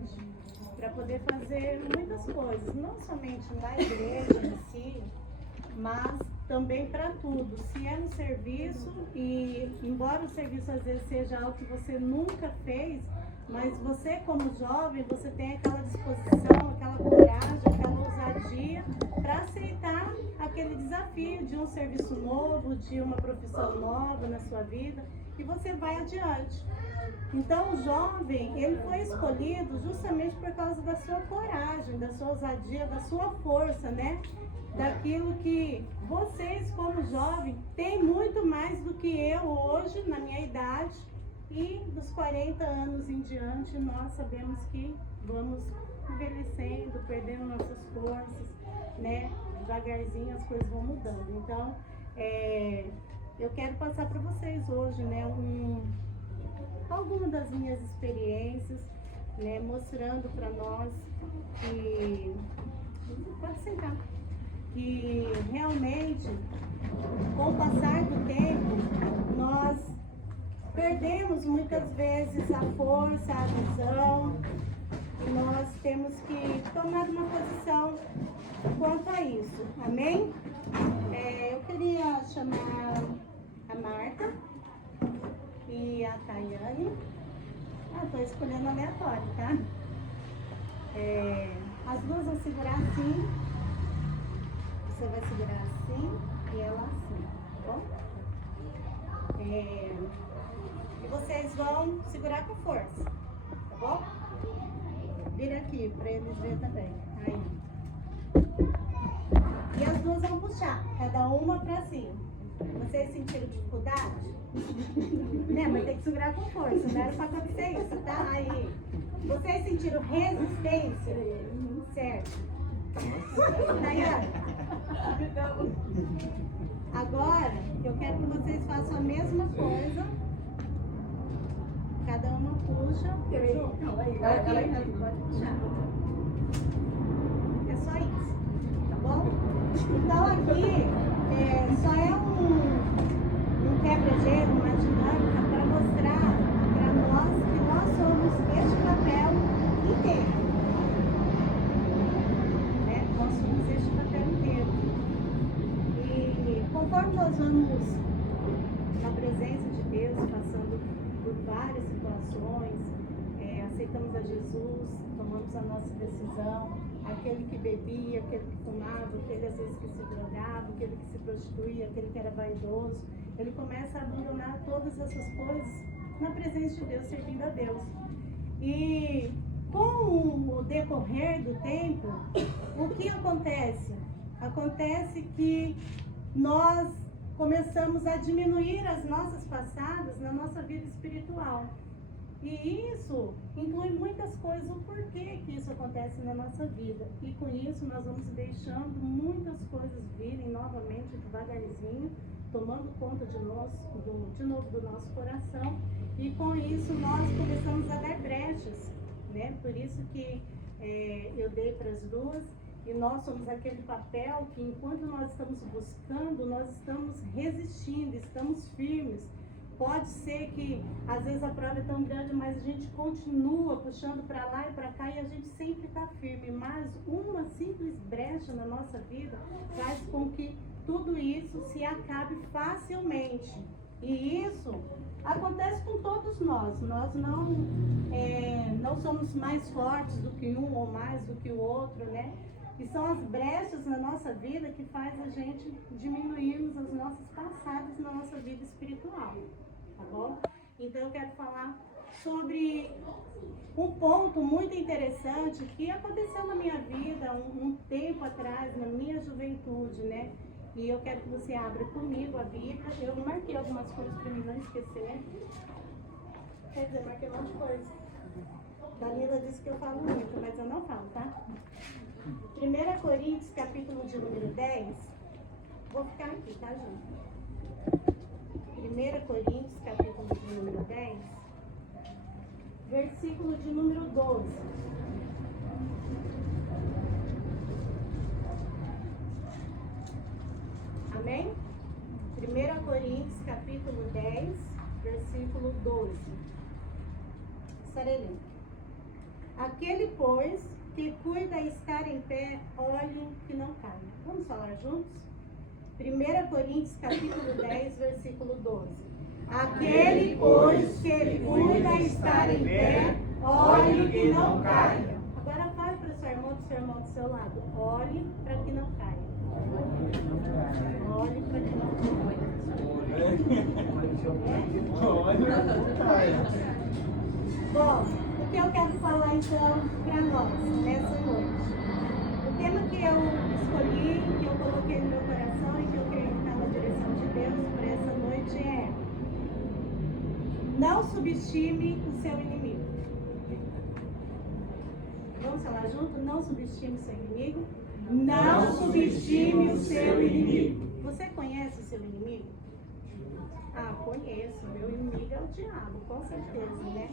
grande para poder fazer muitas coisas, não somente na igreja em si, mas também para tudo. Se é no serviço, e embora o serviço às vezes seja algo que você nunca fez, mas você como jovem, você tem aquela disposição, aquela coragem, aquela ousadia para aceitar aquele desafio de um serviço novo, de uma profissão nova na sua vida, e você vai adiante. Então o jovem, ele foi escolhido justamente por causa da sua coragem, da sua ousadia, da sua força, né? Daquilo que vocês como jovem têm muito mais do que eu hoje, na minha idade, e dos 40 anos em diante, nós sabemos que vamos envelhecendo, perdendo nossas forças, né? Devagarzinho as coisas vão mudando. Então, eu quero passar para vocês hoje, né, algumas das minhas experiências, né, mostrando para nós que, pode sentar, que realmente, com o passar do tempo, nós perdemos muitas vezes a força, a visão, e nós temos que tomar uma posição quanto a isso, amém? Eu queria chamar a Marta e a Tayane. Estou escolhendo aleatório, tá? As duas vão segurar assim, você vai segurar assim e ela assim, tá bom? E vocês vão segurar com força, tá bom? Vira aqui para eles verem também. Aí. E as duas vão puxar, cada uma para cima. Vocês sentiram dificuldade? Né? Mas tem que segurar com força, não era para acontecer isso, tá? Aí. Vocês sentiram resistência? Certo. Tayane? Agora, eu quero que vocês façam a mesma coisa. Cada uma puxa. Aqui, pode puxar. É só isso, tá bom? Então aqui só é um quebra-gelo, uma dinâmica para mostrar para nós que nós somos este papel inteiro. Né? Nós somos este papel inteiro. E conforme nós vamos na presença de Deus, passando por várias situações, aceitamos a Jesus, tomamos a nossa decisão, aquele que bebia, aquele que fumava, aquele às vezes que se drogava, aquele que se prostituía, aquele que era vaidoso, ele começa a abandonar todas essas coisas na presença de Deus, servindo a Deus. E com o decorrer do tempo, o que acontece? Acontece que nós começamos a diminuir as nossas passadas na nossa vida espiritual. E isso inclui muitas coisas, o porquê que isso acontece na nossa vida. E com isso nós vamos deixando muitas coisas virem novamente devagarzinho, tomando conta de novo do nosso coração. E com isso nós começamos a dar brechas, né? Por isso que eu dei para as duas. E nós somos aquele papel que, enquanto nós estamos buscando, nós estamos resistindo, estamos firmes. Pode ser que, às vezes, a prova é tão grande, mas a gente continua puxando para lá e para cá e a gente sempre está firme. Mas uma simples brecha na nossa vida faz com que tudo isso se acabe facilmente. E isso acontece com todos nós. Nós não somos mais fortes do que um ou mais do que o outro, né? E são as brechas na nossa vida que faz a gente diminuirmos as nossas passadas na nossa vida espiritual, tá bom? Então eu quero falar sobre um ponto muito interessante que aconteceu na minha vida um tempo atrás, na minha juventude, né? E eu quero que você abra comigo a Bíblia. Eu marquei algumas coisas para mim não esquecer. Quer dizer, marquei um monte de coisa. Danila disse que eu falo muito, mas eu não falo, tá? 1 Coríntios, capítulo de número 10. Vou ficar aqui, tá, gente? 1 Coríntios, capítulo de número 10, versículo de número 12. Amém? 1 Coríntios, capítulo 10, versículo 12. Estarei lendo. Aquele, pois, que cuida estar em pé, olhe que não caia. Vamos falar juntos? 1 Coríntios, capítulo 10, versículo 12. Aquele, pois, que cuida estar em pé, olhe que não caia. Agora fale para o seu irmão do seu lado. Olhe para que não caia. Olhe para que não caia. Bom, o que eu quero falar então para nós nessa noite? O tema que eu escolhi, que eu coloquei no meu coração e que eu creio que está na direção de Deus para essa noite é: não subestime o seu inimigo. Vamos falar junto? Não subestime o seu inimigo. Não subestime o seu inimigo. Você conhece o seu inimigo? Ah, conheço. Meu inimigo é o diabo, com certeza, né?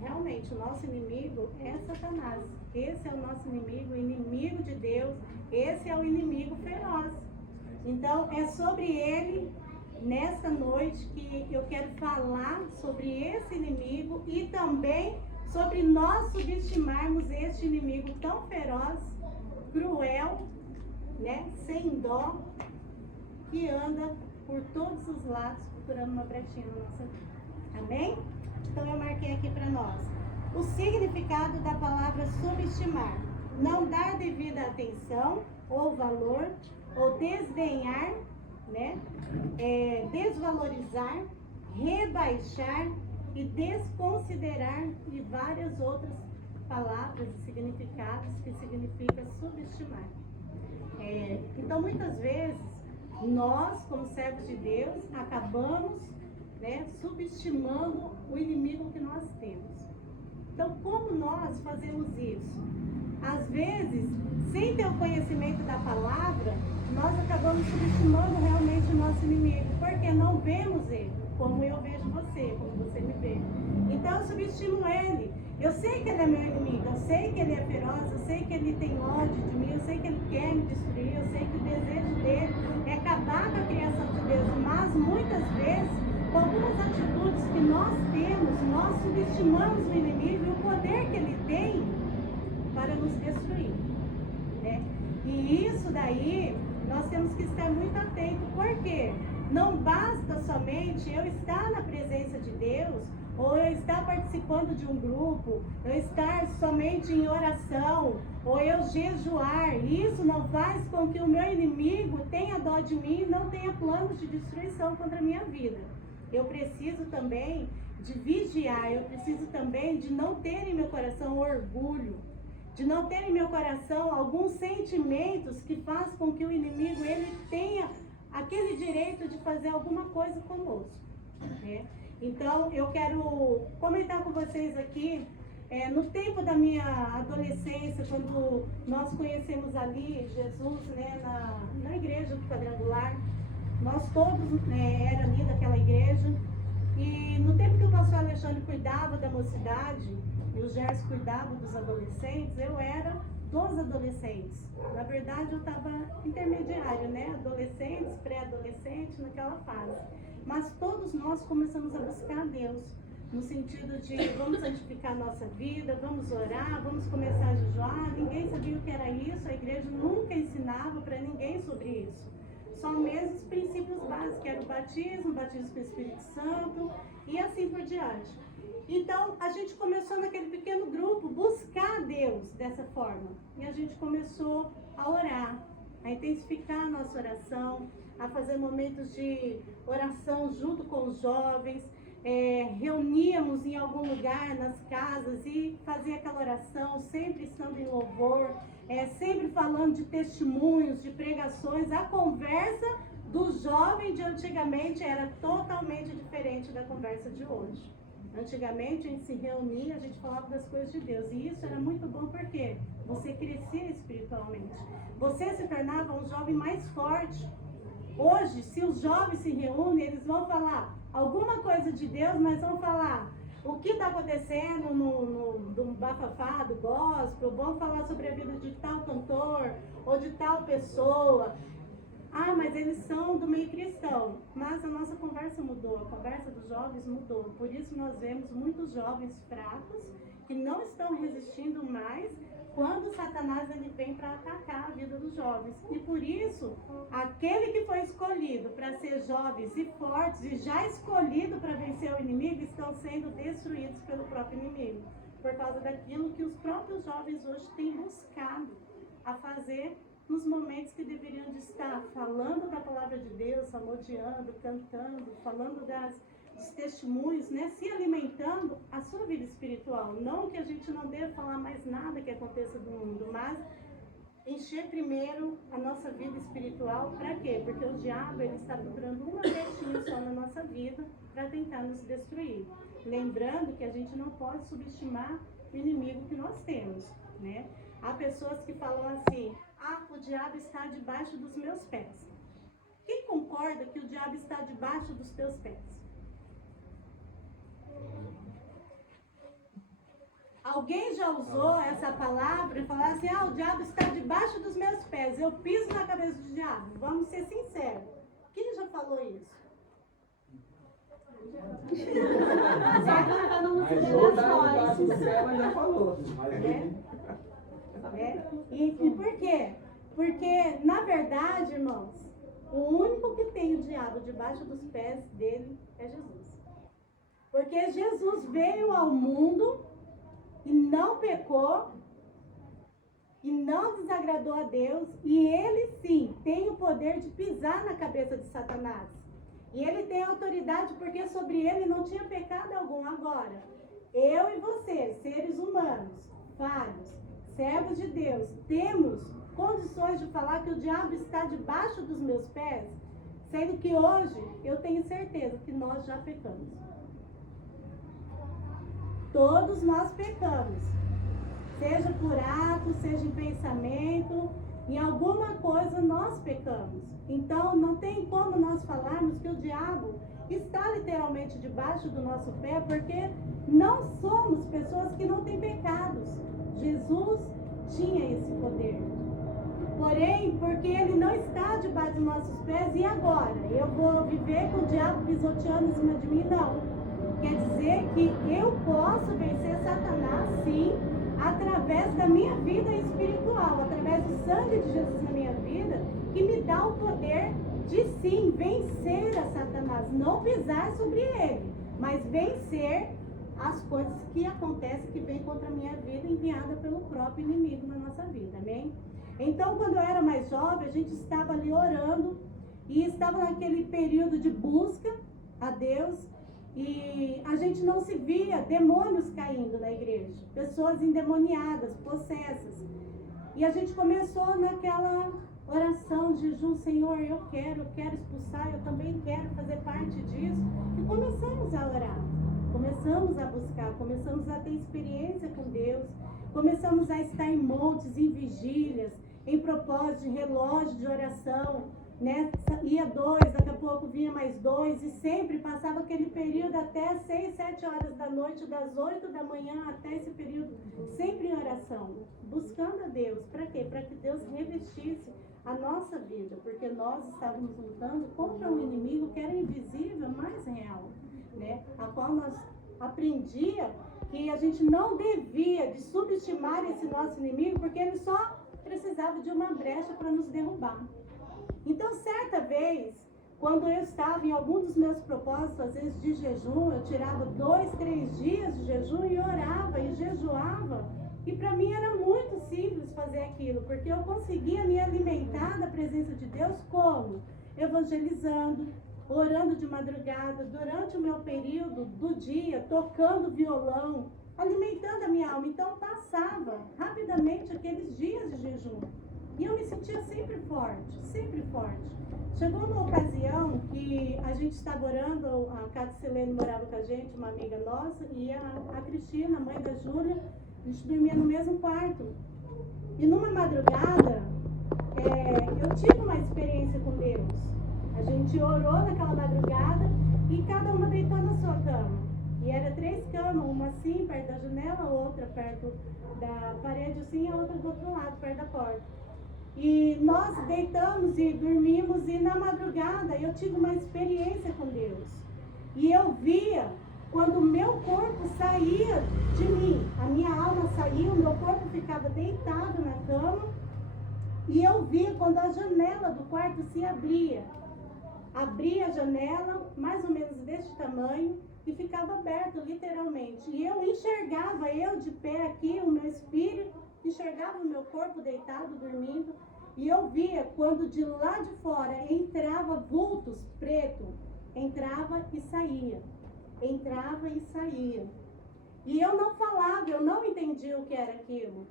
Realmente, o nosso inimigo é Satanás. Esse é o nosso inimigo, o inimigo de Deus. Esse é o inimigo feroz. Então, é sobre ele, nessa noite, que eu quero falar sobre esse inimigo e também sobre nós subestimarmos este inimigo tão feroz, cruel, né, sem dó, que anda por todos os lados procurando uma brechinha na nossa vida. Amém? Então eu marquei aqui para nós o significado da palavra subestimar: não dar devida atenção ou valor, ou desdenhar, né, desvalorizar, rebaixar e desconsiderar, e várias outras palavras e significados que significa subestimar. Então muitas vezes nós, como servos de Deus, acabamos, né, subestimando o inimigo que nós temos. Então, como nós fazemos isso? Às vezes, sem ter o conhecimento da palavra, nós acabamos subestimando realmente o nosso inimigo, porque não vemos ele como eu vejo você, como você me vê. Então, eu subestimo ele. Eu sei que ele é meu inimigo, eu sei que ele é feroz, eu sei que ele tem ódio de mim, eu sei que ele quer me destruir, eu sei que o desejo dele é acabar com a criação de Deus, mas muitas vezes, com algumas atitudes que nós temos, nós subestimamos o inimigo e o poder que ele tem para nos destruir, né? E isso daí, nós temos que estar muito atentos, porque não basta somente eu estar na presença de Deus, ou eu estar participando de um grupo, eu estar somente em oração, ou eu jejuar. Isso não faz com que o meu inimigo tenha dó de mim e não tenha planos de destruição contra a minha vida. Eu preciso também de vigiar, eu preciso também de não ter em meu coração orgulho, de não ter em meu coração alguns sentimentos que fazem com que o inimigo ele tenha aquele direito de fazer alguma coisa conosco, né? Então, eu quero comentar com vocês aqui, no tempo da minha adolescência, quando nós conhecemos ali Jesus, né, na igreja do Quadrangular, nós todos era ali daquela igreja, e no tempo que o pastor Alexandre cuidava da mocidade, e o Gerson cuidava dos adolescentes, eu era dos adolescentes. Na verdade, eu estava intermediária, né, adolescentes, pré-adolescentes, naquela fase. Mas todos nós começamos a buscar a Deus, no sentido de vamos santificar a nossa vida, vamos orar, vamos começar a jejuar. Ninguém sabia o que era isso, a igreja nunca ensinava para ninguém sobre isso. Só mesmo os princípios básicos, que era o batismo com o Espírito Santo e assim por diante. Então, a gente começou naquele pequeno grupo buscar a Deus dessa forma. E a gente começou a orar, a intensificar a nossa oração, a fazer momentos de oração junto com os jovens. Reuníamos em algum lugar nas casas e fazia aquela oração, sempre estando em louvor, sempre falando de testemunhos, de pregações. A conversa do jovem de antigamente era totalmente diferente da conversa de hoje. Antigamente a gente se reunia, a gente falava das coisas de Deus, e isso era muito bom porque você crescia espiritualmente, você se tornava um jovem mais forte. Hoje, se os jovens se reúnem, eles vão falar alguma coisa de Deus, mas vão falar o que está acontecendo no bafafá do gospel, vão falar sobre a vida de tal cantor ou de tal pessoa. Ah, mas eles são do meio cristão. Mas a nossa conversa mudou, a conversa dos jovens mudou. Por isso nós vemos muitos jovens fracos que não estão resistindo mais quando Satanás ele vem para atacar a vida dos jovens. E por isso, aquele que foi escolhido para ser jovens e fortes e já escolhido para vencer o inimigo, estão sendo destruídos pelo próprio inimigo, por causa daquilo que os próprios jovens hoje têm buscado a fazer nos momentos que deveriam de estar falando da palavra de Deus, salmodiando, cantando, falando dos testemunhos, né? Se alimentando a sua vida espiritual. Não que a gente não deva falar mais nada que aconteça do mundo, mas encher primeiro a nossa vida espiritual. Para quê? Porque o diabo ele está procurando uma brechinha só na nossa vida para tentar nos destruir. Lembrando que a gente não pode subestimar o inimigo que nós temos, né? Há pessoas que falam assim: o diabo está debaixo dos meus pés. Quem concorda que o diabo está debaixo dos teus pés? Alguém já usou essa palavra e falou assim: o diabo está debaixo dos meus pés, eu piso na cabeça do diabo? Vamos ser sinceros. Quem já falou isso? Mas debaixo do pé ela já falou. E por quê? Porque, na verdade, irmãos, o único que tem o diabo debaixo dos pés dele é Jesus. Porque Jesus veio ao mundo e não pecou, e não desagradou a Deus, e ele sim tem o poder de pisar na cabeça de Satanás. E ele tem autoridade porque sobre ele não tinha pecado algum. Agora, eu e você, seres humanos, falhos, servos de Deus, temos condições de falar que o diabo está debaixo dos meus pés, sendo que hoje eu tenho certeza que nós já pecamos. Todos nós pecamos, seja por ato, seja em pensamento, em alguma coisa nós pecamos. Então não tem como nós falarmos que o diabo está literalmente debaixo do nosso pé, porque não somos pessoas que não têm pecados. Jesus tinha esse poder. Porém, porque ele não está debaixo dos nossos pés, e agora? Eu vou viver com o diabo pisoteando em cima de mim? Não. Quer dizer que eu posso vencer Satanás, sim, através da minha vida espiritual, através do sangue de Jesus na minha vida, que me dá o poder de sim vencer a Satanás, não pisar sobre ele, mas vencer as coisas que acontecem, que vêm contra a minha vida, enviada pelo próprio inimigo na nossa vida, amém? Então, quando eu era mais jovem, a gente estava ali orando, e estava naquele período de busca a Deus, e a gente não se via demônios caindo na igreja, pessoas endemoniadas, possessas. E a gente começou naquela oração, jejum: Senhor, eu quero expulsar, eu também quero fazer parte disso. E começamos a orar, começamos a buscar, começamos a ter experiência com Deus, começamos a estar em montes, em vigílias, em propósito, em relógio de oração, né? Ia 2, daqui a pouco vinha mais 2, e sempre passava aquele período até 6, 7 horas da noite, das 8 da manhã até esse período, sempre em oração, buscando a Deus. Para quê? Para que Deus revestisse a nossa vida, porque nós estávamos lutando contra um inimigo que era invisível, mas real, né? A qual nós aprendia que a gente não devia de subestimar esse nosso inimigo, porque ele só precisava de uma brecha para nos derrubar. Então, certa vez, quando eu estava em algum dos meus propósitos, às vezes de jejum, eu tirava 2, 3 dias de jejum e orava e jejuava. E para mim era muito simples fazer aquilo, porque eu conseguia me alimentar da presença de Deus como? Evangelizando, orando de madrugada, durante o meu período do dia, tocando violão, alimentando a minha alma. Então passava rapidamente aqueles dias de jejum. E eu me sentia sempre forte, sempre forte. Chegou uma ocasião que a gente estava orando, a Cátia Selene morava com a gente, uma amiga nossa, e a Cristina, a mãe da Júlia, a gente dormia no mesmo quarto. E numa madrugada, eu tive uma experiência com Deus. A gente orou naquela madrugada e cada uma deitou na sua cama. E era 3 camas, uma assim, perto da janela, outra perto da parede assim, e a outra do outro lado, perto da porta. E nós deitamos e dormimos, e na madrugada eu tive uma experiência com Deus. E eu via quando o meu corpo saía de mim, a minha alma saía, o meu corpo ficava deitado na cama, e eu via quando a janela do quarto se abria. Abria a janela, mais ou menos deste tamanho, e ficava aberto, literalmente. E eu enxergava, eu de pé aqui, o meu espírito, enxergava o meu corpo deitado, dormindo, e eu via quando de lá de fora entrava vultos preto, entrava e saía. Entrava e saía. E eu não falava, eu não entendia o que era aquilo,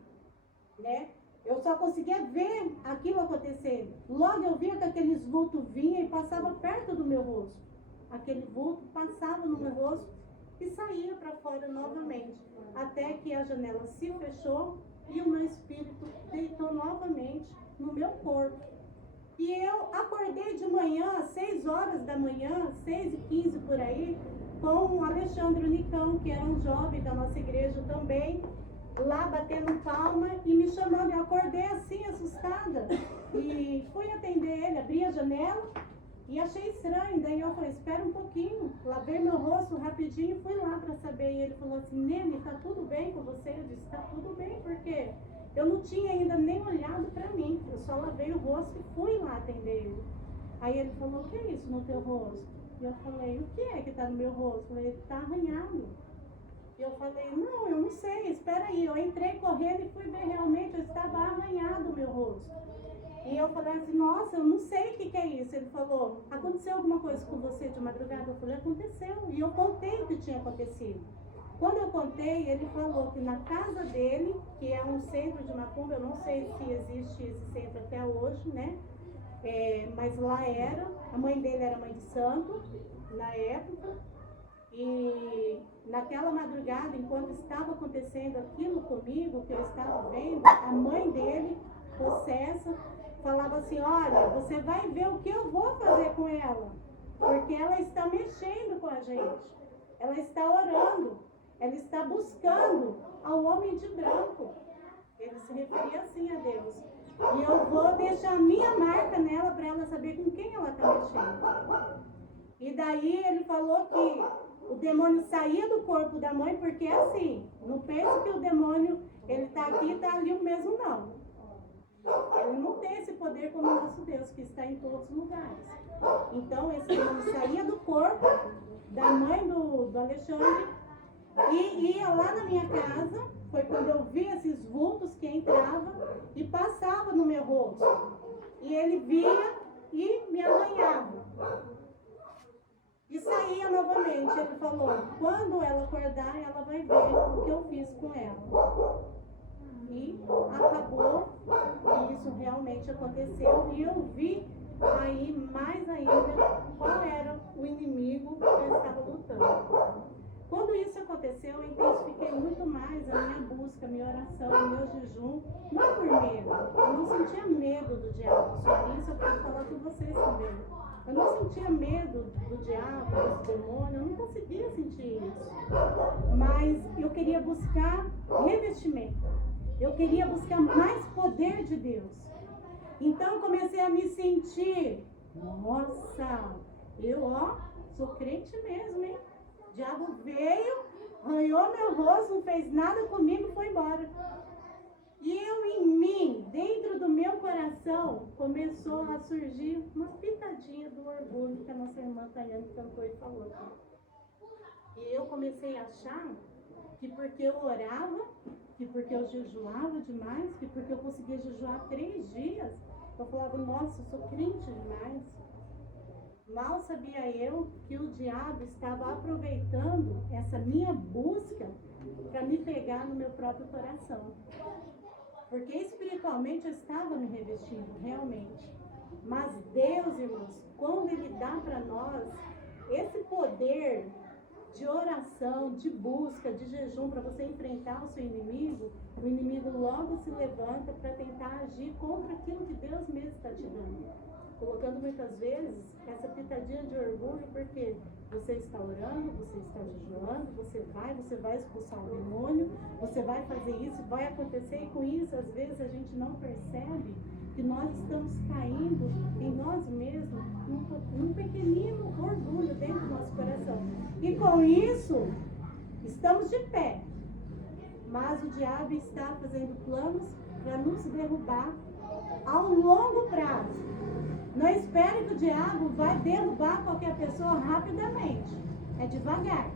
né? Eu só conseguia ver aquilo acontecendo. Logo eu via que aqueles vultos vinham e passavam perto do meu rosto. Aquele vulto passava no meu rosto e saía para fora novamente. Até que a janela se fechou e o meu espírito deitou novamente no meu corpo. E eu acordei de manhã, às 6 horas da manhã, 6h15 por aí, com o Alexandre Nicão, que era um jovem da nossa igreja também, lá batendo palma e me chamando. Eu acordei assim, assustada, e fui atender ele, abri a janela e achei estranho. Daí eu falei, espera um pouquinho, lavei meu rosto rapidinho e fui lá para saber. E ele falou assim, Nene, tá tudo bem com você? Eu disse, tá tudo bem, porque eu não tinha ainda nem olhado para mim, eu só lavei o rosto e fui lá atender ele. Aí ele falou, o que é isso no teu rosto? E eu falei, o que é que tá no meu rosto? Eu falei, tá arranhado. E eu falei, não, eu não sei, espera aí. Eu entrei correndo e fui ver, realmente eu estava arranhado o meu rosto. E eu falei assim, nossa, eu não sei o que é isso. Ele falou, aconteceu alguma coisa com você de madrugada? Eu falei, aconteceu. E eu contei o que tinha acontecido. Quando eu contei, ele falou que na casa dele, que é um centro de macumba, eu não sei se existe esse centro até hoje, né? Mas lá era, a mãe dele era mãe de santo, na época. E naquela madrugada, enquanto estava acontecendo aquilo comigo, que eu estava vendo, a mãe dele, possessa, falava assim, olha, você vai ver o que eu vou fazer com ela, porque ela está mexendo com a gente, ela está orando, ela está buscando ao homem de branco. Ele se referia assim a Deus. E eu vou deixar a minha marca nela para ela saber com quem ela está mexendo. E daí ele falou que o demônio saía do corpo da mãe, porque é assim, não pense que o demônio, ele está aqui e está ali o mesmo, não. Ele não tem esse poder como o nosso Deus, que está em todos os lugares. Então, esse demônio saía do corpo da mãe do Alexandre e ia lá na minha casa. Foi quando eu vi esses vultos que entravam e passavam no meu rosto. E ele via e me arranhava. E saía novamente. Ele falou, quando ela acordar, ela vai ver o que eu fiz com ela. E acabou, e isso realmente aconteceu. E eu vi aí mais ainda qual era o inimigo que eu estava lutando. Quando isso aconteceu, eu intensifiquei muito mais a minha busca, a minha oração, o meu jejum. Não por medo, eu não sentia medo do diabo. Sobre isso eu quero falar com vocês também. Eu não sentia medo do diabo, dos demônios, eu não conseguia sentir isso. Mas eu queria buscar revestimento. Eu queria buscar mais poder de Deus. Então eu comecei a me sentir, nossa, eu sou crente mesmo, hein? O diabo veio, arranhou meu rosto, não fez nada comigo, foi embora. E eu em mim, dentro do meu coração, começou a surgir uma pitadinha do orgulho que a nossa irmã Tayane cantou e falou. E eu comecei a achar que porque eu orava, que porque eu jejuava demais, que porque eu conseguia jejuar 3 dias, eu falava, nossa, eu sou crente demais. Mal sabia eu que o diabo estava aproveitando essa minha busca para me pegar no meu próprio coração. Porque espiritualmente eu estava me revestindo, realmente. Mas Deus, irmãos, quando Ele dá para nós esse poder de oração, de busca, de jejum, para você enfrentar o seu inimigo, o inimigo logo se levanta para tentar agir contra aquilo que Deus mesmo está te dando. colocando muitas vezes essa pitadinha de orgulho, porque você está orando, você está jejuando, você vai expulsar o demônio, você vai fazer isso, vai acontecer, e com isso, às vezes, a gente não percebe que nós estamos caindo em nós mesmos, num pequenino orgulho dentro do nosso coração. E com isso, estamos de pé, mas o diabo está fazendo planos para nos derrubar a um longo prazo. Não espere que o diabo vai derrubar qualquer pessoa rapidamente. É devagar.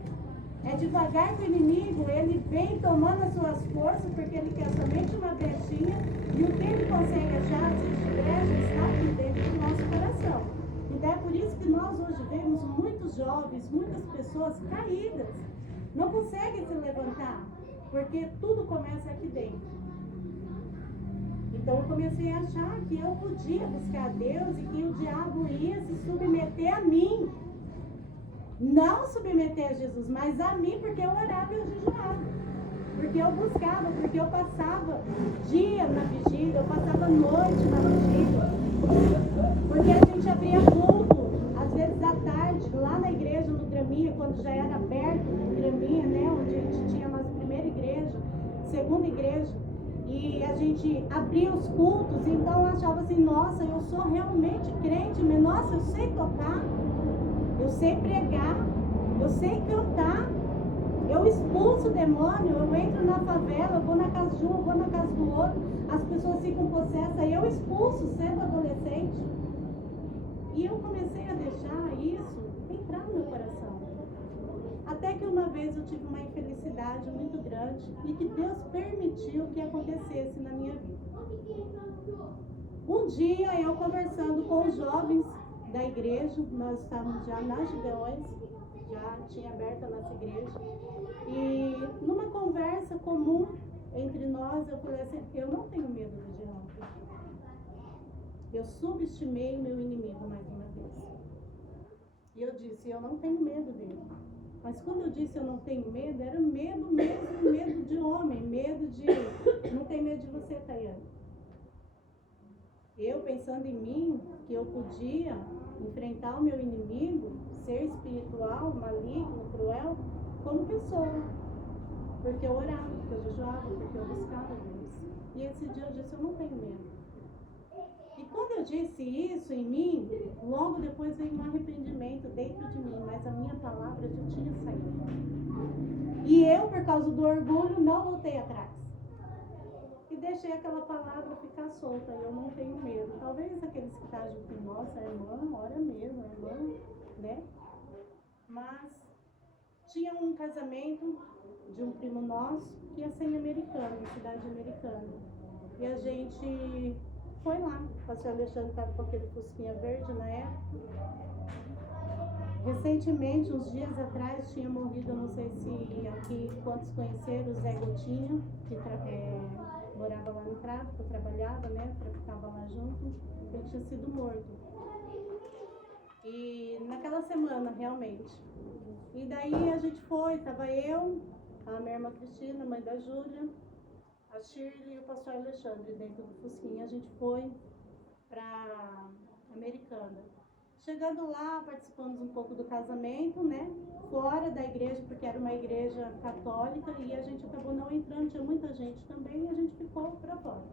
É devagar que o inimigo, ele vem tomando as suas forças, porque ele quer somente uma brechinha, e o que ele consegue achar de brecha está aqui dentro do nosso coração. Então é por isso que nós hoje vemos muitos jovens, muitas pessoas caídas. Não conseguem se levantar, porque tudo começa aqui dentro. Então eu comecei a achar que eu podia buscar a Deus e que o diabo ia se submeter a mim. Não submeter a Jesus, mas a mim, porque eu orava e eu jejuava. Porque eu buscava, porque eu passava dia na vigília, eu passava noite na vigília. Porque a gente abria culto, às vezes à tarde, lá na igreja, no Graminha, quando já era aberto o Graminha, né? Onde a gente tinha a nossa primeira igreja, segunda igreja. E a gente abria os cultos, então eu achava assim, nossa, eu sou realmente crente, mas nossa, eu sei tocar, eu sei pregar, eu sei cantar, eu expulso o demônio, eu entro na favela, eu vou na casa de um, eu vou na casa do outro, as pessoas ficam possessas, eu expulso sendo adolescente. E eu comecei a deixar isso entrar no meu coração. Até que uma vez eu tive uma infelicidade muito grande e que Deus permitiu que acontecesse na minha vida. Um dia eu conversando com os jovens da igreja, nós estávamos já nas Gideões, já tinha aberto a nossa igreja, e numa conversa comum entre nós, eu falei assim, eu não tenho medo do diabo. Eu subestimei meu inimigo mais uma vez. E eu disse, eu não tenho medo dele. Mas quando eu disse eu não tenho medo, era medo mesmo, medo de homem, medo de... Não tem medo de você, Tayane. Eu pensando em mim, que eu podia enfrentar o meu inimigo, ser espiritual, maligno, cruel, como pessoa. Porque eu orava, porque eu jejuava, porque eu buscava Deus. E esse dia eu disse, eu não tenho medo. E quando eu disse isso em mim, logo depois veio um arrependimento dentro de mim, mas a minha palavra já tinha saído. E eu, por causa do orgulho, não voltei atrás. E deixei aquela palavra ficar solta, eu não tenho medo. Talvez aqueles que estão junto com nossa irmã, ora mesmo, irmã, né? Mas tinha um casamento de um primo nosso que ia ser em Americana, cidade americana. E a gente foi lá. O pastor Alexandre estava com aquele fusquinha verde na época. Recentemente, uns dias atrás, tinha morrido, eu não sei se aqui quantos conheceram, o Zé Gotinha, que morava lá no Prado, que eu trabalhava, né? Ficava lá junto. Ele tinha sido morto. E naquela semana, realmente. E daí a gente foi, estava eu, a minha irmã Cristina, mãe da Júlia, a Shirley e o pastor Alexandre dentro do fusquinha. A gente foi para Americana. Chegando lá, participamos um pouco do casamento, né? Fora da igreja, porque era uma igreja católica, e a gente acabou não entrando, tinha muita gente também, e a gente ficou para fora.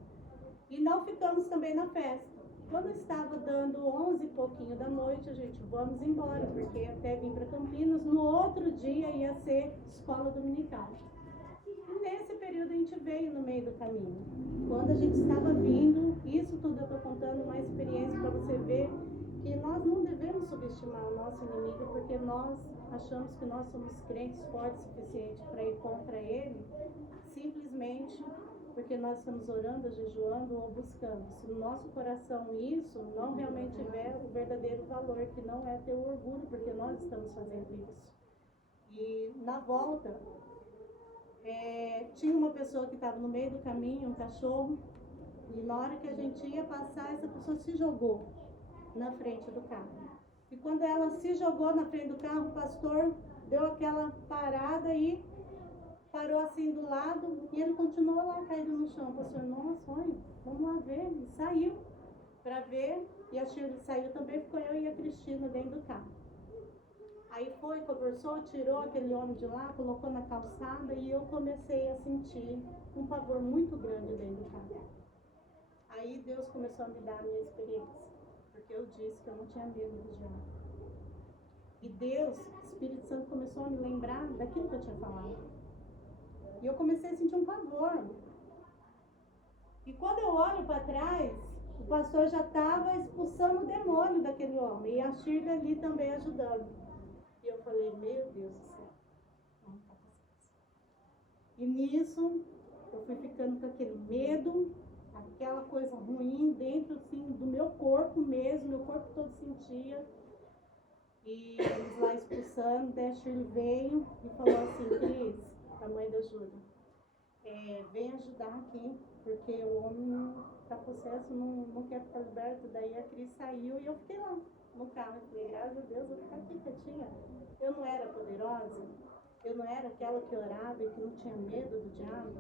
E não ficamos também na festa. Quando estava dando 11 e pouquinho da noite, a gente, vamos embora, porque até vim para Campinas, no outro dia ia ser escola dominical. E nesse período a gente veio no meio do caminho. Quando a gente estava vindo, isso tudo eu estou contando uma experiência para você ver que nós não devemos subestimar o nosso inimigo, porque nós achamos que nós somos crentes fortes o suficiente para ir contra ele, simplesmente porque nós estamos orando, jejuando ou buscando. Se no nosso coração isso não realmente tiver o verdadeiro valor, que não é ter o orgulho, porque nós estamos fazendo isso. E na volta, tinha uma pessoa que estava no meio do caminho, um cachorro, e na hora que a gente ia passar, essa pessoa se jogou na frente do carro. E quando ela se jogou na frente do carro, o pastor deu aquela parada e parou assim do lado, e ele continuou lá caído no chão. O pastor, nossa, olha, vamos lá ver, e saiu. para ver, e a Shirley saiu também, ficou eu e a Cristina dentro do carro. Aí foi, conversou, tirou aquele homem de lá, colocou na calçada e eu comecei a sentir um pavor muito grande dentro do carro. Aí Deus começou a me dar a minha experiência, porque eu disse que eu não tinha medo do diabo. E Deus, Espírito Santo, começou a me lembrar daquilo que eu tinha falado. E eu comecei a sentir um pavor. E quando eu olho para trás, o pastor já estava expulsando o demônio daquele homem. E a Shirley ali também ajudando. E eu falei, meu Deus do céu, não está passando. E nisso, eu fui ficando com aquele medo, aquela coisa ruim dentro assim, do meu corpo mesmo, meu corpo todo sentia. E eles lá expulsando, daí a Shirley veio e falou assim, Cris, a mãe da Júlia, vem ajudar aqui, porque o homem está possesso, não quer ficar liberto. Daí a Cris saiu e eu fiquei lá no carro. Eu falei, graças a Deus, eu vou ficar aqui quietinha. Eu não era poderosa, eu não era aquela que orava e que não tinha medo do diabo,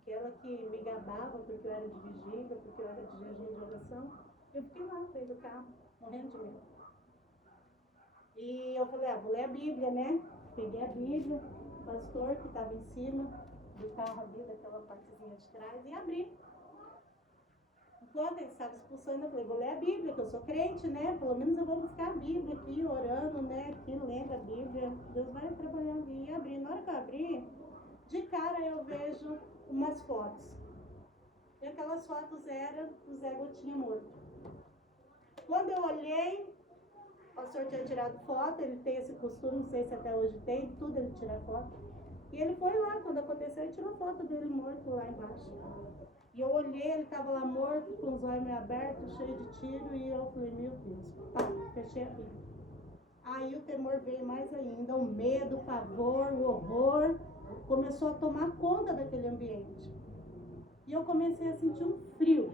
aquela que me gabava porque eu era de vigília, porque eu era de jejum de oração. Eu fiquei lá dentro do carro, morrendo de medo. E eu falei, vou ler a Bíblia, né? Peguei a Bíblia, o pastor que estava em cima do carro ali, daquela partezinha de trás, e abri. Enquanto ele estava expulsando, eu falei, vou ler a Bíblia, que eu sou crente, né? Pelo menos eu vou buscar a Bíblia aqui, orando, né? Aqui, lendo a Bíblia. Deus vai trabalhar ali. E abri. Na hora que eu abri, de cara eu vejo umas fotos. E aquelas fotos eram o Zé Gotinha morto. Quando eu olhei, o pastor tinha tirado foto, ele tem esse costume, não sei se até hoje tem, tudo ele tira foto. E ele foi lá, quando aconteceu, ele tirou foto dele morto lá embaixo. E eu olhei, ele estava lá morto, com os olhos meio abertos, cheio de tiro, e eu falei, meu Deus, pá, fechei a Bíblia. Aí o temor veio mais ainda, o medo, o pavor, o horror, começou a tomar conta daquele ambiente. E eu comecei a sentir um frio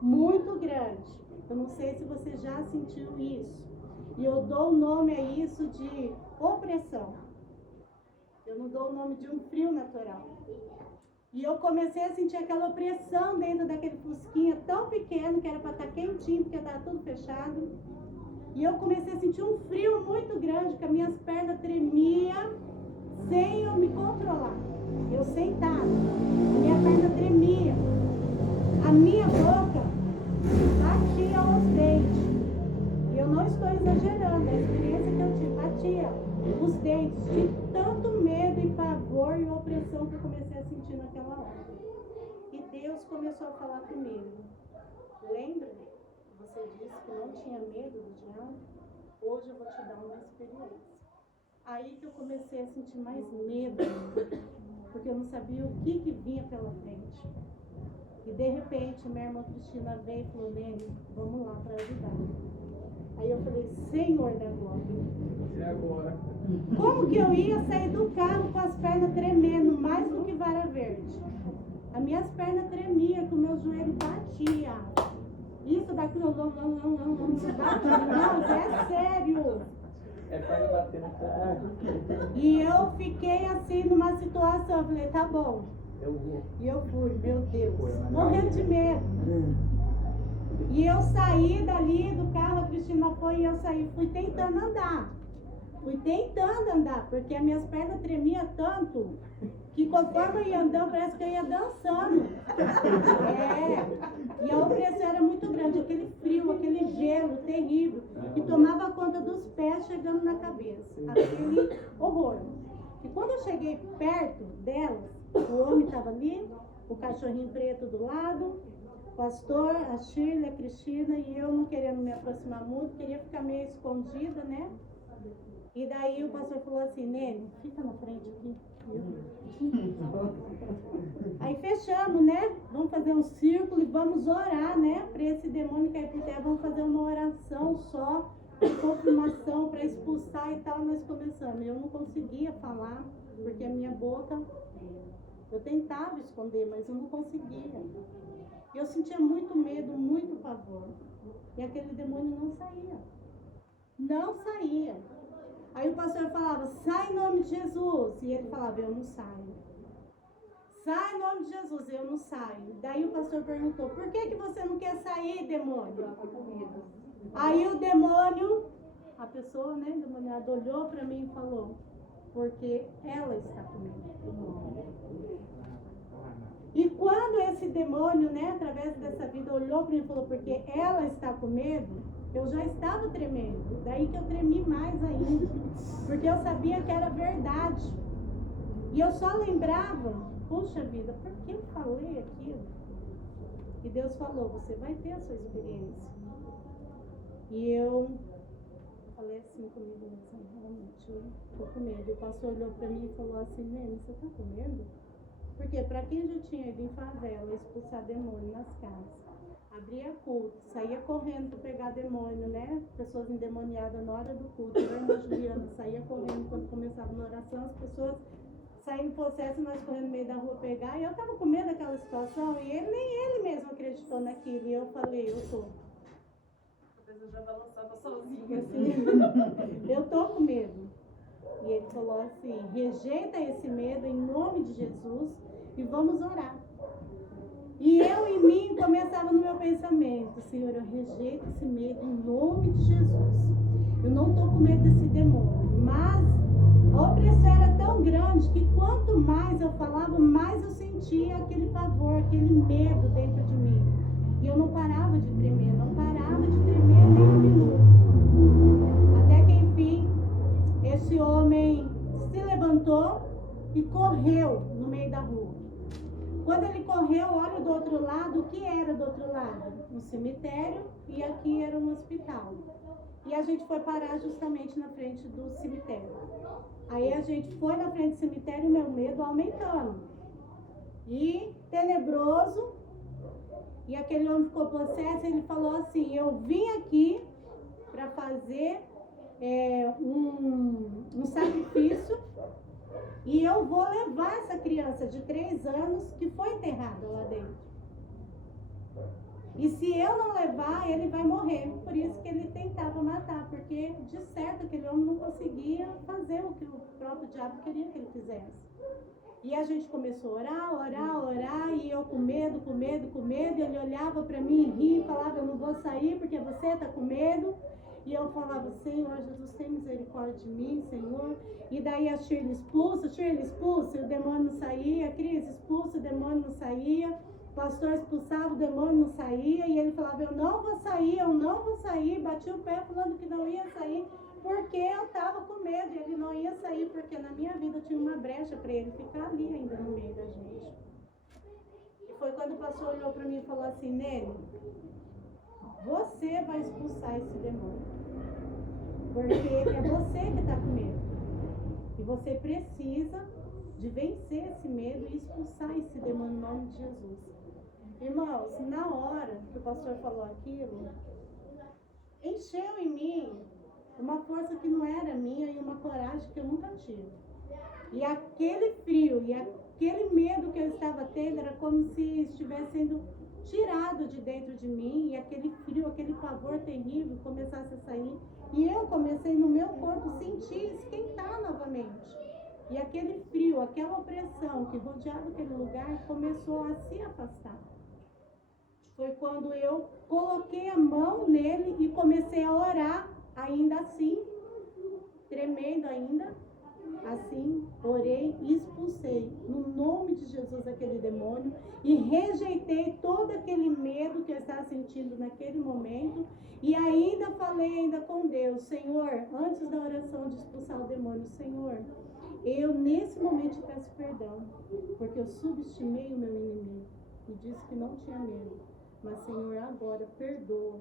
muito grande. Eu não sei se você já sentiu isso. E eu dou o nome a isso de opressão. Eu não dou o nome de um frio natural. E eu comecei a sentir aquela opressão dentro daquele fusquinha tão pequeno, que era para estar quentinho, porque estava tudo fechado. E eu comecei a sentir um frio muito grande, que as minhas pernas tremiam sem eu me controlar. Eu sentada, a minha perna tremia. A minha boca batia aos dentes. E eu não estou exagerando, é a experiência que eu tive. Batia os dentes de tanto medo e pavor e opressão que eu comecei a sentir naquela hora. E Deus começou a falar comigo. Lembra? Você disse que não tinha medo do diabo? Hoje eu vou te dar uma experiência. Aí que eu comecei a sentir mais medo, porque eu não sabia o que vinha pela frente. E de repente, minha irmã Cristina veio e falou, Nene, vamos lá para ajudar. Aí eu falei, Senhor da glória. E agora? Como que eu ia sair do carro com as pernas tremendo, mais do que vara verde? As minhas pernas tremiam, que o meu joelho batia. Isso daqui, não, é sério. É perna batendo no corpo. E eu fiquei assim, numa situação, eu falei, tá bom. Eu vou. E eu fui, meu Deus, morrendo de medo. E eu saí dali do carro, a Cristina foi e eu saí, fui tentando andar. Porque as minhas pernas tremiam tanto que conforme eu ia andando, parece que eu ia dançando. E a opressão era muito grande, aquele frio, aquele gelo terrível, que tomava conta dos pés chegando na cabeça. Aquele horror. E quando eu cheguei perto delas, o homem estava ali, o cachorrinho preto do lado, o pastor, a Shirley, a Cristina, e eu não querendo me aproximar muito, queria ficar meio escondida, né? E daí o pastor falou assim, Nene, fica na frente aqui. Aí fechamos, né? Vamos fazer um círculo e vamos orar, né? Para esse demônio cair por terra, vamos fazer uma oração só, de confirmação para expulsar e tal. Nós começamos. Eu não conseguia falar, porque a minha boca, eu tentava esconder, mas eu não conseguia. Eu sentia muito medo, muito pavor. E aquele demônio não saía. Não saía. Aí o pastor falava, sai em nome de Jesus. E ele falava, eu não saio. sai em nome de Jesus. Eu não saio. Daí o pastor perguntou, por que você não quer sair, demônio? Aí o demônio, a pessoa, né, demoniada, olhou para mim e falou, porque ela está comigo. E quando esse demônio, né, através dessa vida, olhou para mim e falou, porque ela está com medo, eu já estava tremendo. Daí que eu tremi mais ainda, porque eu sabia que era verdade. E eu só lembrava, puxa vida, por que eu falei aquilo? E Deus falou, você vai ter a sua experiência. E eu falei assim comigo mesmo, realmente, eu tô com medo. O pastor olhou para mim e falou assim, Nene, você tá com medo? Porque para quem já tinha ido em favela, expulsar demônio nas casas, abria culto, saía correndo para pegar demônio, né? Pessoas endemoniadas na hora do culto. Eu, irmã Juliana, saía correndo quando começava a oração, as pessoas saindo processo, nós correndo no meio da rua pegar. E eu tava com medo daquela situação, e nem ele mesmo acreditou naquilo. E eu falei, eu tô. Eu já balançava sozinha, assim. Eu tô com medo. E ele falou assim, rejeita esse medo em nome de Jesus e vamos orar. E eu em mim começava no meu pensamento, Senhor, eu rejeito esse medo em nome de Jesus. Eu não estou com medo desse demônio, mas a opressão era tão grande que quanto mais eu falava, mais eu sentia aquele pavor, aquele medo dentro de mim. E eu não parava de tremer, nem um minuto. Até que enfim, esse homem se levantou e correu no meio da rua. Quando ele correu, olha do outro lado, o que era do outro lado? Um cemitério, e aqui era um hospital. E a gente foi parar justamente na frente do cemitério. Aí a gente foi na frente do cemitério e meu medo aumentando. E tenebroso, e aquele homem ficou possesso, ele falou assim, eu vim aqui para fazer um sacrifício, e eu vou levar essa criança de 3 anos que foi enterrada lá dentro. E se eu não levar, ele vai morrer. Por isso que ele tentava matar, porque de certo aquele homem não conseguia fazer o que o próprio diabo queria que ele fizesse. E a gente começou a orar, e eu com medo, e ele olhava para mim e ria e falava, eu não vou sair porque você está com medo. E eu falava, Senhor, Jesus, tem misericórdia de mim, Senhor. E daí a Shirley expulsa, e o demônio não saía, a Cris expulsa, o demônio não saía, o pastor expulsava, o demônio não saía, e ele falava, eu não vou sair, batia o pé falando que não ia sair, porque eu estava com medo, e ele não ia sair, porque na minha vida tinha uma brecha para ele ficar ali ainda no meio da gente. E foi quando o pastor olhou para mim e falou assim, Nele, você vai expulsar esse demônio, porque é você que está com medo, e você precisa de vencer esse medo e expulsar esse demônio no nome de Jesus. Irmãos, na hora que o pastor falou aquilo, encheu em mim uma força que não era minha e uma coragem que eu nunca tive. E aquele frio e aquele medo que eu estava tendo era como se estivesse sendo tirado de dentro de mim, e aquele frio, aquele pavor terrível começasse a sair, e eu comecei no meu corpo sentir esquentar novamente. E aquele frio, aquela opressão que rodeava aquele lugar começou a se afastar. Foi quando eu coloquei a mão nele e comecei a orar, ainda assim, tremendo ainda, assim, orei e expulsei no nome de Jesus aquele demônio e rejeitei todo aquele medo que eu estava sentindo naquele momento, e ainda falei com Deus, Senhor, antes da oração de expulsar o demônio, Senhor, eu nesse momento te peço perdão, porque eu subestimei o meu inimigo e disse que não tinha medo, mas Senhor, agora perdoa.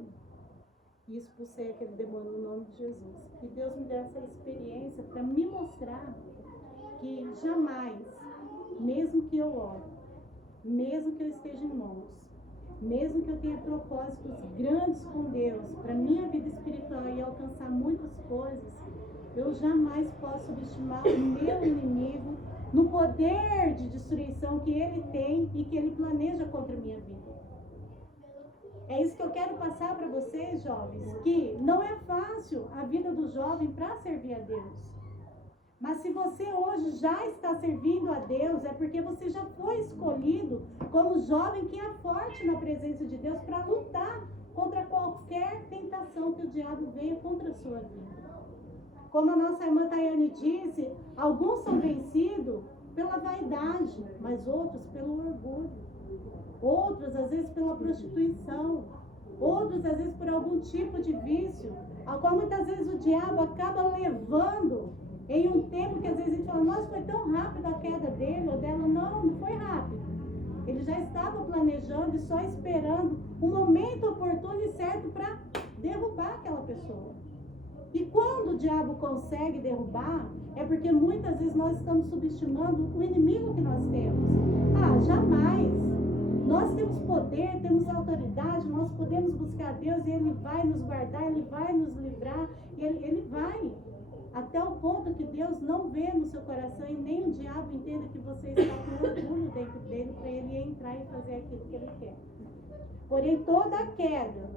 E expulsei aquele demônio no nome de Jesus. E Deus me deu essa experiência para me mostrar que jamais, mesmo que eu ore, mesmo que eu esteja em mãos, mesmo que eu tenha propósitos grandes com Deus para minha vida espiritual e alcançar muitas coisas, eu jamais posso subestimar o meu inimigo no poder de destruição que ele tem e que ele planeja contra a minha vida. É isso que eu quero passar para vocês, jovens, que não é fácil a vida do jovem para servir a Deus. Mas se você hoje já está servindo a Deus, é porque você já foi escolhido como jovem que é forte na presença de Deus para lutar contra qualquer tentação que o diabo venha contra a sua vida. Como a nossa irmã Tayane disse, alguns são vencidos pela vaidade, mas outros pelo orgulho. Outros, às vezes, pela prostituição. Outros, às vezes, por algum tipo de vício, ao qual muitas vezes o diabo acaba levando em um tempo que às vezes a gente fala, nossa, foi tão rápido a queda dele ou dela. Não, não foi rápido. Ele já estava planejando e só esperando um momento oportuno e certo para derrubar aquela pessoa. E quando o diabo consegue derrubar, é porque muitas vezes nós estamos subestimando o inimigo que nós temos. Ah, jamais! Nós temos poder, temos autoridade, nós podemos buscar Deus e Ele vai nos guardar, Ele vai nos livrar, Ele vai. Até o ponto que Deus não vê no seu coração e nem o diabo entenda que você está com orgulho dentro dele para ele entrar e fazer aquilo que ele quer. Porém, toda a queda,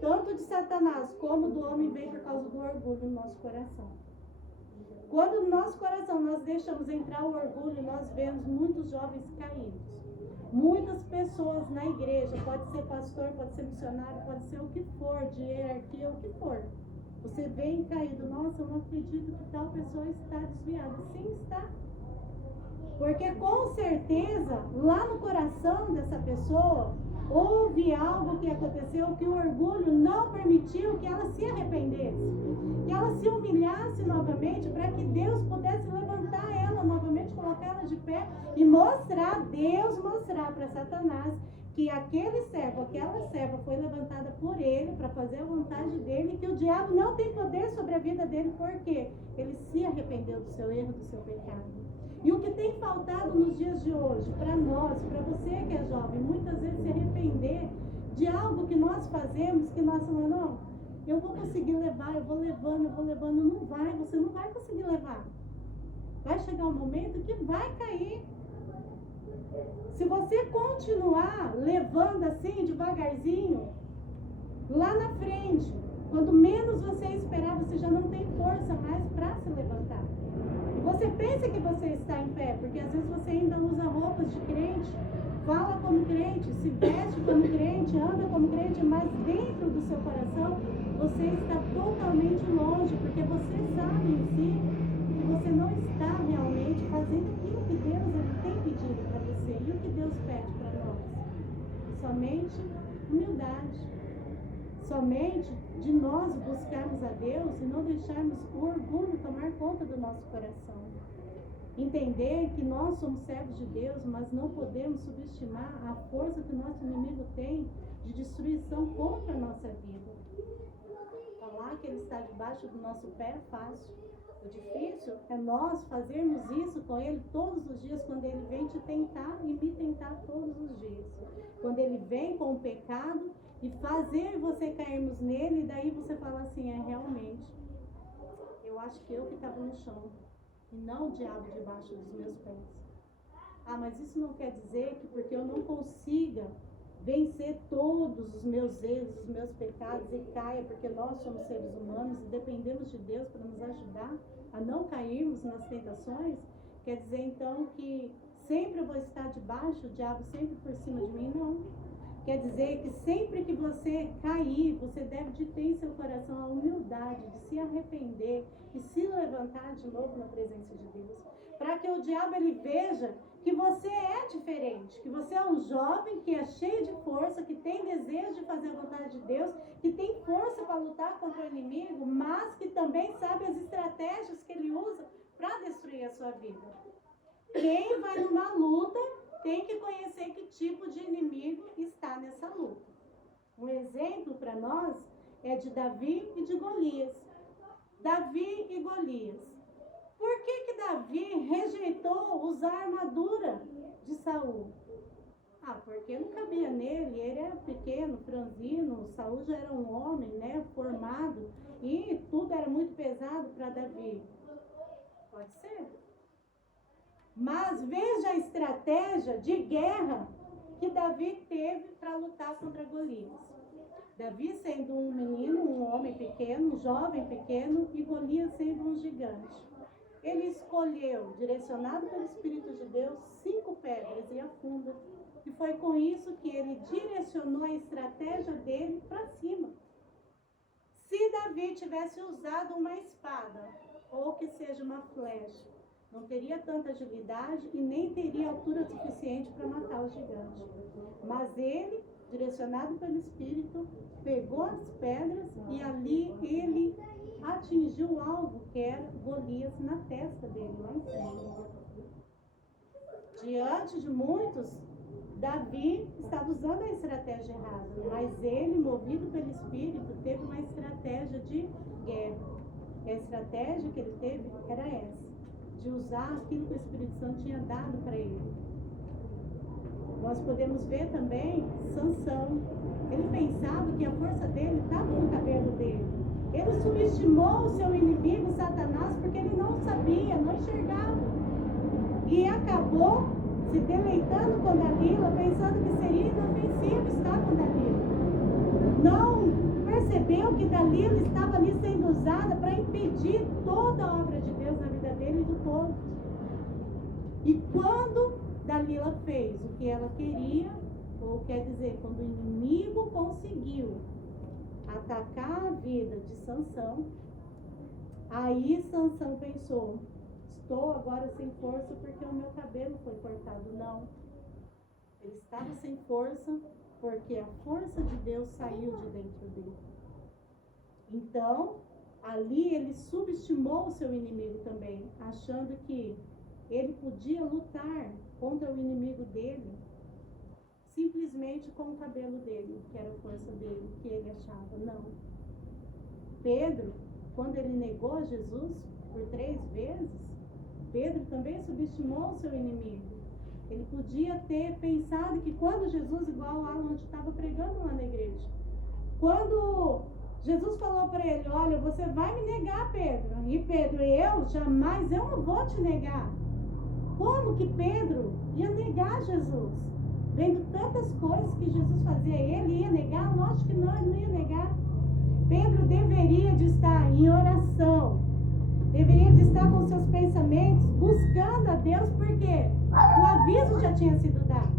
tanto de Satanás como do homem, vem por causa do orgulho no nosso coração. Quando no nosso coração nós deixamos entrar o orgulho, nós vemos muitos jovens caídos. Muitas pessoas na igreja, pode ser pastor, pode ser missionário, pode ser o que for, de hierarquia, o que for. Você vem caído, nossa, eu não acredito que tal pessoa está desviada. Sim, está. Porque com certeza, lá no coração dessa pessoa, houve algo que aconteceu que o orgulho não permitiu que ela se arrependesse. Que ela se humilhasse novamente para que Deus pudesse levantar ela novamente, colocar ela de pé e mostrar, Deus mostrar para Satanás que aquele servo, aquela serva foi levantada por ele para fazer a vontade dele, que o diabo não tem poder sobre a vida dele, porque ele se arrependeu do seu erro, do seu pecado. E o que tem faltado nos dias de hoje, para nós, para você que é jovem, muitas vezes se arrepender de algo que nós fazemos, que nós falamos, não, eu vou conseguir levar, eu vou levando, não vai, você não vai conseguir levar. Vai chegar um momento que vai cair. Se você continuar levando assim, devagarzinho, lá na frente, quando menos você esperar, você já não tem força mais para se levantar. E você pensa que você está em pé, porque às vezes você ainda usa roupas de crente, fala como crente, se veste como crente, anda como crente, mas dentro do seu coração você está totalmente longe, porque você sabe em si que você não está realmente fazendo aquilo que Deus tem pedido para você. E o que Deus pede para nós? Somente humildade. Somente de nós buscarmos a Deus e não deixarmos o orgulho tomar conta do nosso coração. Entender que nós somos servos de Deus, mas não podemos subestimar a força que o nosso inimigo tem de destruição contra a nossa vida. Falar que ele está debaixo do nosso pé é fácil. O difícil é nós fazermos isso com ele todos os dias, quando ele vem te tentar e me tentar todos os dias. Quando ele vem com o pecado e fazer você cairmos nele, e daí você fala assim, realmente, eu acho que eu que estava no chão, e não o diabo debaixo dos meus pés. Ah, mas isso não quer dizer que porque eu não consiga vencer todos os meus erros, os meus pecados e caia, porque nós somos seres humanos e dependemos de Deus para nos ajudar a não cairmos nas tentações, quer dizer então que sempre eu vou estar debaixo, o diabo sempre por cima de mim? Não. Quer dizer que sempre que você cair, você deve de ter em seu coração a humildade de se arrepender e se levantar de novo na presença de Deus, para que o diabo ele veja que você é diferente, que você é um jovem que é cheio de força, que tem desejo de fazer a vontade de Deus, que tem força para lutar contra o inimigo, mas que também sabe as estratégias que ele usa para destruir a sua vida. Quem vai numa luta tem que conhecer que tipo de inimigo está nessa luta. Um exemplo para nós é de Davi e de Golias. Davi e Golias. Por que Davi rejeitou usar a armadura de Saul? Ah, porque não cabia nele, ele era pequeno, franzino, Saul já era um homem, né, formado, e tudo era muito pesado para Davi. Pode ser. Mas veja a estratégia de guerra que Davi teve para lutar contra Golias. Davi sendo um menino, um homem pequeno, um jovem pequeno, e Golias sendo um gigante. ele escolheu, direcionado pelo Espírito de Deus, 5 pedras e afunda. E foi com isso que ele direcionou a estratégia dele para cima. Se Davi tivesse usado uma espada, ou que seja uma flecha, não teria tanta agilidade e nem teria altura suficiente para matar o gigante. Mas ele, direcionado pelo Espírito, pegou as pedras e ali ele atingiu o alvo, que era Golias, na testa dele, lá em cima. Diante de muitos, Davi estava usando a estratégia errada, mas ele, movido pelo Espírito, teve uma estratégia de guerra. E a estratégia que ele teve era essa, de usar aquilo que o Espírito Santo tinha dado para ele. Nós podemos ver também Sansão. Ele pensava que a força dele estava no cabelo dele. Ele subestimou o seu inimigo, Satanás, porque ele não sabia, não enxergava. E acabou se deleitando com Dalila, pensando que seria inofensivo estar com Dalila. Não percebeu que Dalila estava ali sendo usada para impedir toda a obra de Deus na vida dele e do povo. E quando Dalila fez o que ela queria, ou quer dizer, quando o inimigo conseguiu atacar a vida de Sansão, aí Sansão pensou: estou agora sem força porque o meu cabelo foi cortado. Não. Ele estava sem força porque a força de Deus saiu de dentro dele. Então, ali ele subestimou o seu inimigo também, achando que ele podia lutar contra o inimigo dele simplesmente com o cabelo dele, que era a força dele, que ele achava. Não. Pedro, quando ele negou Jesus por 3 vezes, Pedro também subestimou o seu inimigo. Ele podia ter pensado que quando Jesus, igual o Alan estava pregando lá na igreja, quando Jesus falou para ele: olha, você vai me negar, Pedro. E Pedro: eu não vou te negar. Como que Pedro ia negar Jesus? Vendo tantas coisas que Jesus fazia, ele ia negar? Lógico que não, ele não ia negar. Pedro deveria de estar em oração, deveria de estar com seus pensamentos buscando a Deus, porque o aviso já tinha sido dado.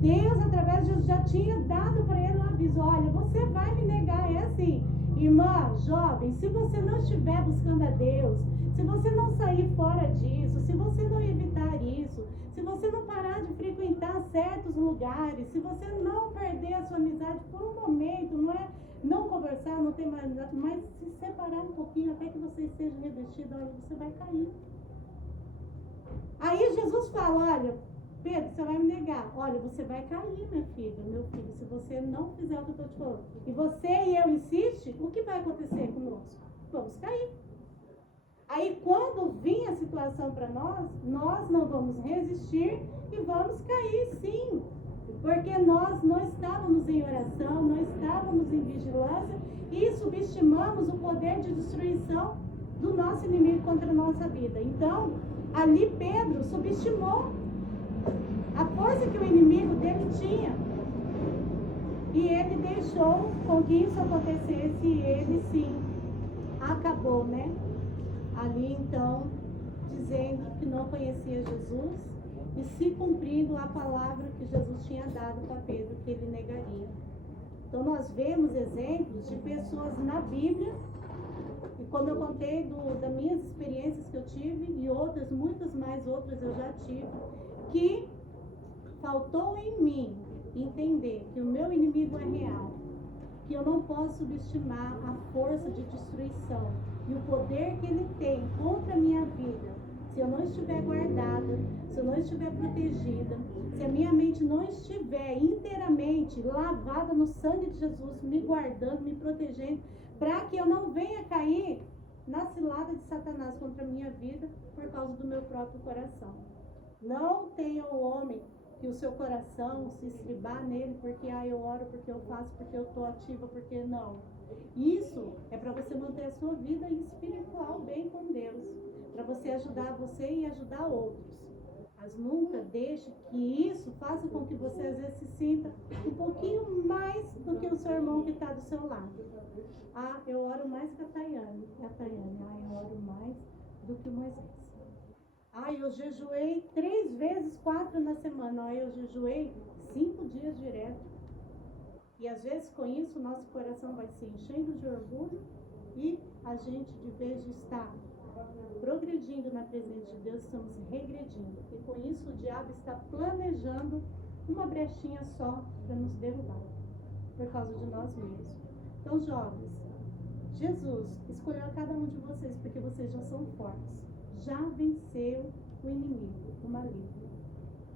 Deus, através de Jesus, já tinha dado para ele um aviso: olha, você vai me negar. É assim, irmã, jovem, se você não estiver buscando a Deus, se você não sair fora disso, se você não evitar isso, se você não parar de frequentar certos lugares, se você não perder a sua amizade por um momento, não conversar, não ter mais, mas se separar um pouquinho até que você esteja revestido, olha, você vai cair. Aí Jesus fala: olha, Pedro, você vai me negar. Olha, você vai cair, minha filha, meu filho, se você não fizer o que eu estou te falando. E você e eu insiste, o que vai acontecer conosco? Vamos cair. Aí quando vir a situação para nós não vamos resistir e vamos cair, sim. Porque nós não estávamos em oração, não estávamos em vigilância e subestimamos o poder de destruição do nosso inimigo contra a nossa vida. Então, ali Pedro subestimou a força que o inimigo dele tinha. E ele deixou com que isso acontecesse e ele sim acabou, né? Ali então, dizendo que não conhecia Jesus e se cumprindo a palavra que Jesus tinha dado para Pedro, que ele negaria. Então nós vemos exemplos de pessoas na Bíblia, e quando eu contei das minhas experiências que eu tive, e outras, muitas mais outras eu já tive, que faltou em mim entender que o meu inimigo é real, que eu não posso subestimar a força de destruição e o poder que ele tem contra a minha vida. Se eu não estiver guardada, se eu não estiver protegida, se a minha mente não estiver inteiramente lavada no sangue de Jesus, me guardando, me protegendo, para que eu não venha cair na cilada de Satanás contra a minha vida por causa do meu próprio coração. Não tenha o homem que o seu coração se estribar nele porque eu oro, porque eu faço, porque eu estou ativa, porque não. Isso é para você manter a sua vida espiritual bem com Deus, para você ajudar você e ajudar outros. Mas nunca deixe que isso faça com que você às vezes se sinta um pouquinho mais do que o seu irmão que está do seu lado. Eu oro mais que a Tayane. Eu oro mais do que Moisés. Eu jejuei 3 vezes 4 na semana. Eu jejuei 5 dias direto. E às vezes com isso o nosso coração vai se enchendo de orgulho e a gente, de vez de estar progredindo na presença de Deus, estamos regredindo. E com isso o diabo está planejando uma brechinha só para nos derrubar, por causa de nós mesmos. Então, jovens, Jesus escolheu a cada um de vocês porque vocês já são fortes. Já venceu o inimigo, o maligno.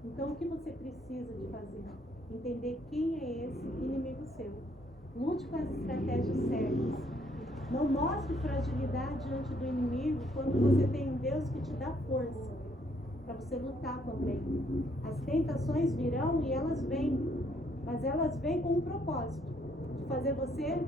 Então, o que você precisa de fazer? Entender quem é esse inimigo seu. Lute com as estratégias certas. Não mostre fragilidade diante do inimigo quando você tem um Deus que te dá força para você lutar contra ele. As tentações virão e elas vêm, mas elas vêm com um propósito, de fazer você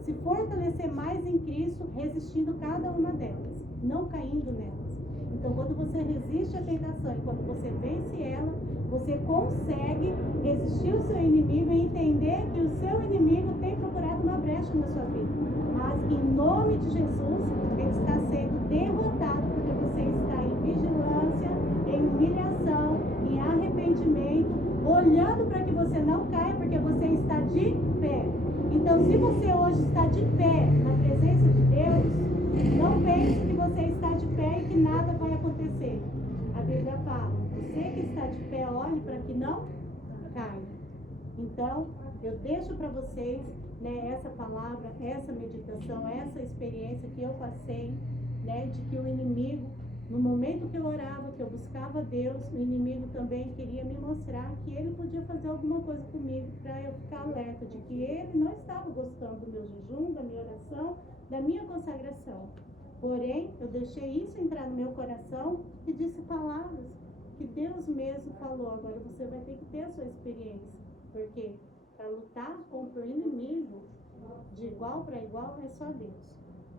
se fortalecer mais em Cristo, resistindo cada uma delas, não caindo nelas. Então, quando você resiste à tentação e quando você vence ela, você consegue resistir ao seu inimigo e entender que o seu inimigo tem procurado uma brecha na sua vida. Mas, em nome de Jesus, ele está sendo derrotado porque você está em vigilância, em humilhação, em arrependimento, olhando para que você não caia porque você está de pé. Então, se você hoje está de pé na presença de Deus, não pense que você está de pé e que nada vai acontecer. A Bíblia fala, você que está de pé, olhe para que não caia. Então, eu deixo para vocês, né, essa palavra, essa meditação, essa experiência que eu passei, né, de que o inimigo, no momento que eu orava, que eu buscava Deus, o inimigo também queria me mostrar que ele podia fazer alguma coisa comigo para eu ficar alerta de que ele não estava gostando do meu jejum, da minha oração, da minha consagração. Porém, eu deixei isso entrar no meu coração e disse palavras que Deus mesmo falou. Agora você vai ter que ter a sua experiência, porque para lutar contra o inimigo de igual para igual é só Deus.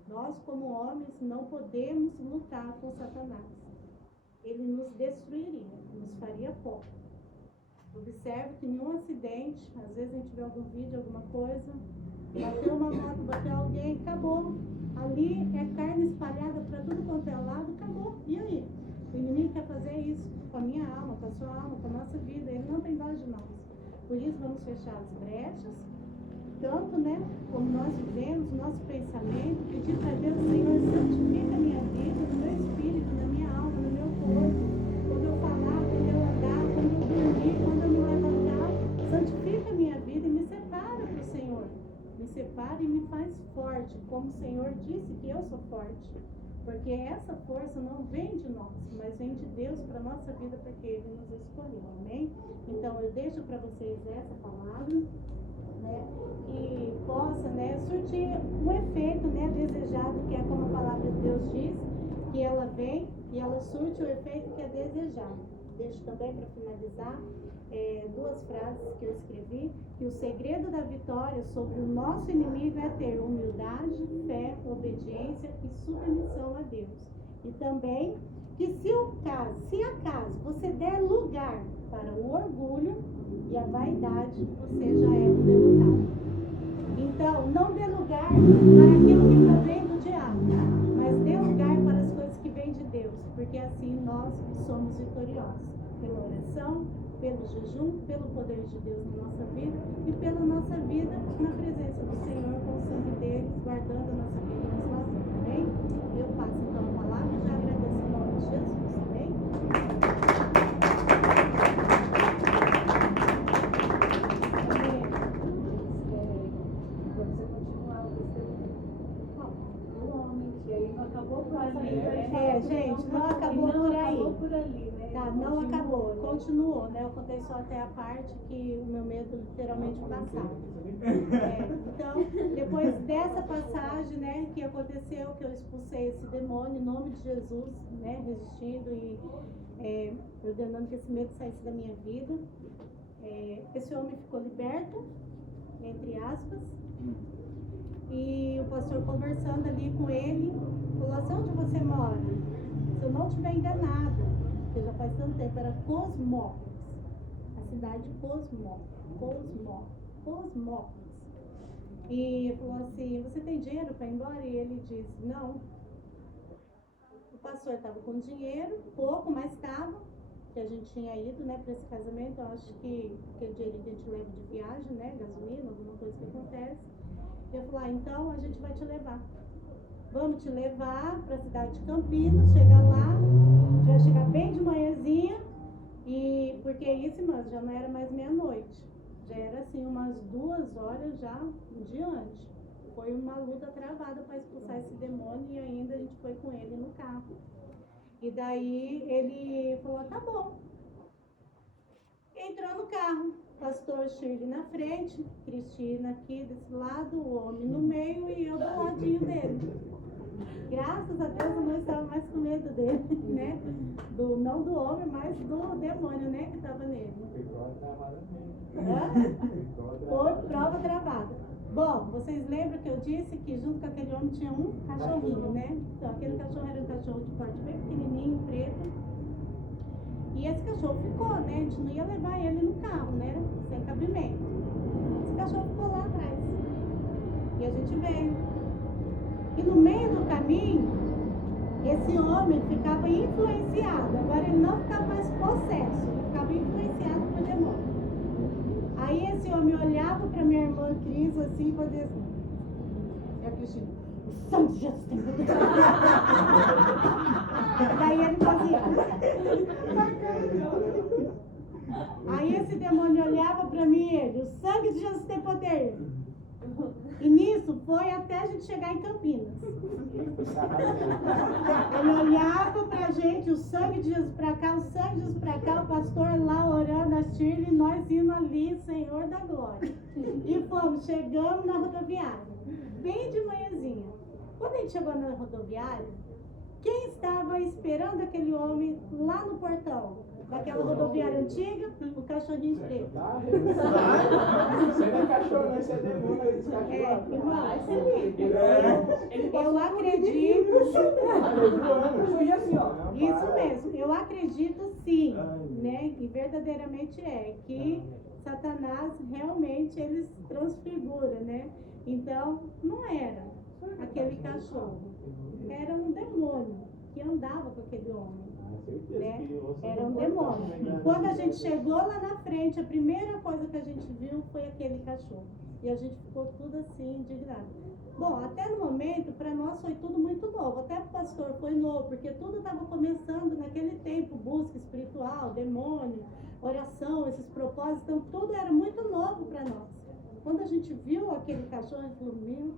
Nós, como homens, não podemos lutar com Satanás. Ele nos destruiria, nos faria pó. Observe que nenhum acidente, às vezes a gente vê algum vídeo, alguma coisa, bateu uma moto, bateu alguém, acabou. Ali é carne espalhada para tudo quanto é lado, acabou. E aí? O inimigo quer fazer isso com a minha alma, com a sua alma, com a nossa vida. Ele não tem dó de nós. Por isso vamos fechar as brechas, tanto, né, como nós vivemos, nosso pensamento, pedir para Deus, Senhor, santifica a minha vida, no meu espírito, na minha alma, no meu corpo, quando eu falar, quando eu andar, quando eu dormir, quando eu me levantar, santifica a minha vida e me separa para o Senhor. Me separa e me faz forte, como o Senhor disse que eu sou forte. Porque essa força não vem de nós, mas vem de Deus para a nossa vida, porque Ele nos escolheu, amém? Então eu deixo para vocês essa palavra, né, que possa, né, surtir um efeito, né, desejado, que é como a palavra de Deus diz, que ela vem e ela surte o efeito que é desejado. Deixo também para finalizar 2 frases que eu escrevi, que o segredo da vitória sobre o nosso inimigo é ter humildade, fé, obediência e submissão a Deus. E também que se acaso você der lugar para o orgulho e a vaidade, você já é um derrotado. Então, não dê lugar para aquilo que provém do diabo, mas dê lugar para as coisas que vêm de Deus, porque assim nós somos vitoriosos. Pela oração, pelo jejum, pelo poder de Deus na nossa vida e pela nossa vida na presença do Senhor, com o sangue dele, guardando a nossa vida nos lavando, amém? Eu passo então a palavra e já agradeço em nome de Jesus, amém? Você continuar o testemunho do homem, que aí não acabou por ali, né? Gente, não acabou por aí. Acabou por ali, né? Tá, não acabou, continuou, né? Eu contei só até a parte que o meu medo literalmente passava. Então, depois dessa passagem, né, que aconteceu, que eu expulsei esse demônio em nome de Jesus, né, resistindo e ordenando que esse medo saísse da minha vida. Esse homem ficou liberto, entre aspas, e o pastor conversando ali com ele, falou assim: onde você mora? Se eu não estiver enganada, porque já faz tanto tempo, era Cosmópolis, a cidade de Cosmópolis. E falou assim: você tem dinheiro para ir embora? E ele disse: não. O pastor estava com dinheiro, pouco, mas estava, que a gente tinha ido, né, para esse casamento. Eu acho que aquele dinheiro que a gente leva de viagem, né, gasolina, alguma coisa que acontece. Eu falei, então a gente vai te levar. Vamos te levar para a cidade de Campinas, chegar lá, a gente vai chegar bem de manhãzinha, e porque isso, irmãs, já não era mais meia-noite, já era assim umas 2 horas já diante. Foi uma luta travada para expulsar esse demônio e ainda a gente foi com ele no carro. E daí ele falou, tá bom. Entrou no carro, pastor Shirley na frente, Cristina aqui desse lado, o homem no meio e eu do ladinho dele. Graças a Deus eu não estava mais com medo dele, né? Não do homem, mas do demônio, né? Que estava nele. Foi prova travada. Bom, vocês lembram que eu disse que junto com aquele homem tinha um cachorrinho, né? Então aquele cachorro era um cachorro de porte bem pequenininho, preto. E esse cachorro ficou, né? A gente não ia levar ele no carro, né? Sem cabimento. Esse cachorro ficou lá atrás. E a gente veio. E no meio do caminho, esse homem ficava influenciado. Agora ele não ficava mais possesso, ele ficava influenciado por demônio. Aí esse homem olhava para minha irmã Cris assim e fazia assim. E a Cristina, o sangue de Jesus tem poder. Daí ele fazia. Aí esse demônio olhava para mim e ele, o sangue de Jesus tem poder. E nisso foi até a gente chegar em Campinas. Ele olhava pra gente, o sangue de Jesus pra cá, o sangue de Jesus pra cá, o pastor lá orando, a Shirley, nós indo ali, Senhor da glória. E fomos, chegamos na rodoviária, bem de manhãzinha. Quando a gente chegou na rodoviária, quem estava esperando aquele homem lá no portão? Daquela rodoviária antiga, o cachorrinho preto. Você não é cachorro, não, você é demônio. Eu acredito. Assim, ó. Isso mesmo, eu acredito sim, né? E verdadeiramente que Satanás realmente ele transfigura, né? Então, não era aquele cachorro, era um demônio que andava com aquele homem. Né? Era um demônio. Quando a gente chegou lá na frente, a primeira coisa que a gente viu foi aquele cachorro. E a gente ficou tudo assim, indignado. Bom, até no momento, para nós foi tudo muito novo. Até para o pastor foi novo, porque tudo estava começando naquele tempo, busca espiritual, demônio, oração, esses propósitos. Então, tudo era muito novo para nós. Quando a gente viu aquele cachorro, a gente falou, meu Deus.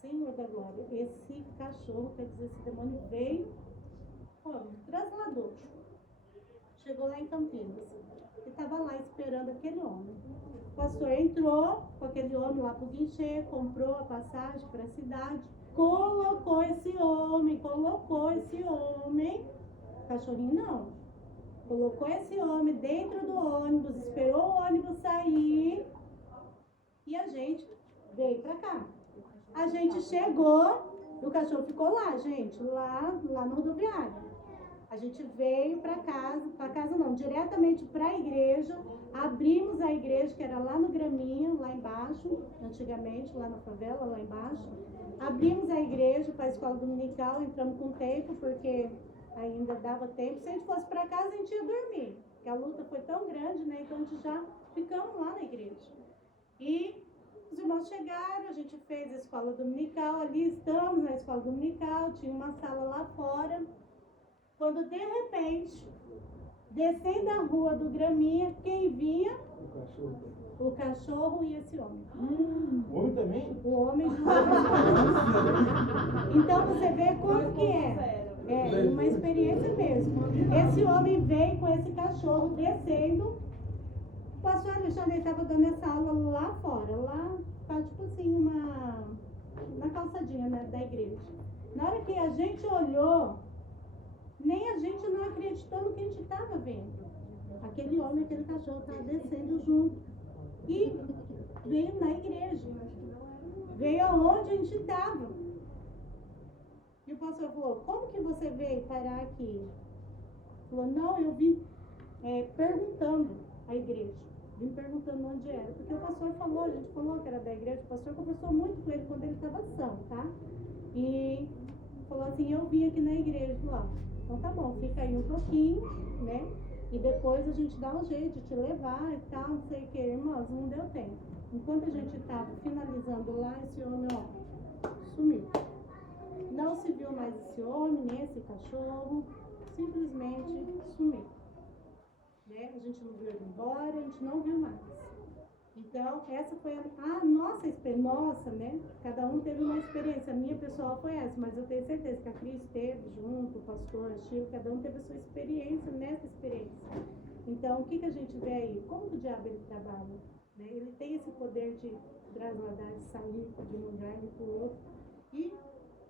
Senhor da glória, esse cachorro, quer dizer, esse demônio veio, trasladou. Chegou lá em Campinas. E estava lá esperando aquele homem. O pastor entrou com aquele homem lá para o guichê, comprou a passagem para a cidade, colocou esse homem, cachorrinho não, colocou esse homem dentro do ônibus, esperou o ônibus sair e a gente veio para cá. A gente chegou, o cachorro ficou lá, gente, lá no rodoviário. A gente veio para casa não, diretamente para a igreja, abrimos a igreja, que era lá no Graminha, lá embaixo, antigamente, lá na favela, lá embaixo. Abrimos a igreja para a escola dominical, entramos com tempo, porque ainda dava tempo. Se a gente fosse para casa, a gente ia dormir, porque a luta foi tão grande, né? Então a gente já ficamos lá na igreja. E os irmãos chegaram, a gente fez a escola dominical, ali estamos na escola dominical, tinha uma sala lá fora. Quando de repente, descendo a rua do Graminha, quem vinha? O cachorro e esse homem. O homem também? O homem junto. Então você vê como que é. É uma experiência mesmo. Esse homem veio com esse cachorro descendo. O pastor Alexandre estava dando essa aula lá fora, lá tá tipo assim, na calçadinha, né, da igreja. Na hora que a gente olhou, nem a gente não acreditou no que a gente estava vendo. Aquele homem, aquele cachorro estava descendo junto. E veio na igreja. Veio aonde a gente estava. E o pastor falou, como que você veio parar aqui? Ele falou, não, eu vim perguntando à igreja. Vim perguntando onde era. Porque o pastor falou, a gente falou que era da igreja. O pastor conversou muito com ele quando ele estava são, tá? E falou assim, eu vim aqui na igreja. Falou, ó, então tá bom, fica aí um pouquinho, né? E depois a gente dá um jeito de te levar e tal, não sei o que. Irmãos, não deu tempo. Enquanto a gente estava finalizando lá, esse homem, ó, sumiu. Não se viu mais esse homem, nem esse cachorro, simplesmente sumiu. Né? A gente não viu ele embora, a gente não viu mais. Então, essa foi a nossa experiência, nossa, né? Cada um teve uma experiência. A minha pessoal foi essa, mas eu tenho certeza que a Cris esteve junto, o pastor, a Chico, cada um teve a sua experiência nessa experiência. Então, o que a gente vê aí? Como que o diabo ele trabalha? Né? Ele tem esse poder de trasladar, de sair de um lugar para o outro e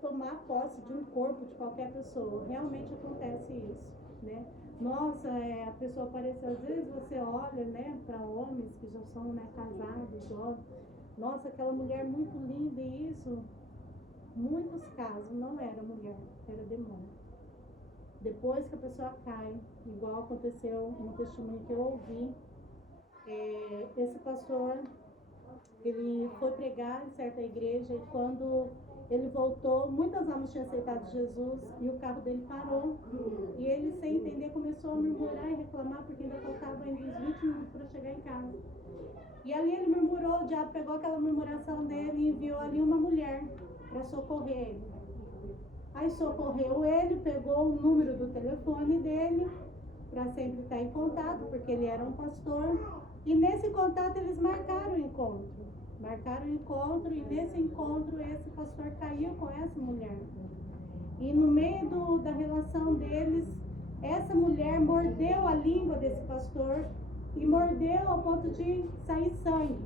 tomar posse de um corpo de qualquer pessoa. Realmente acontece isso, né? Nossa, a pessoa apareceu, às vezes você olha, né, para homens que já são, né, casados, jovens. Nossa, aquela mulher muito linda, e isso, muitos casos, não era mulher, era demônio. Depois que a pessoa cai, igual aconteceu no testemunho que eu ouvi, esse pastor, ele foi pregar em certa igreja, e quando ele voltou, muitas almas tinham aceitado Jesus e o carro dele parou. E ele, sem entender, começou a murmurar e reclamar porque ainda faltava uns 20 minutos para chegar em casa. E ali ele murmurou, o diabo pegou aquela murmuração dele e enviou ali uma mulher para socorrer ele. Aí socorreu ele, pegou o número do telefone dele para sempre estar em contato, porque ele era um pastor. E nesse contato eles marcaram o encontro. E nesse encontro esse pastor caiu com essa mulher. E no meio da relação deles, essa mulher mordeu a língua desse pastor e mordeu ao ponto de sair sangue.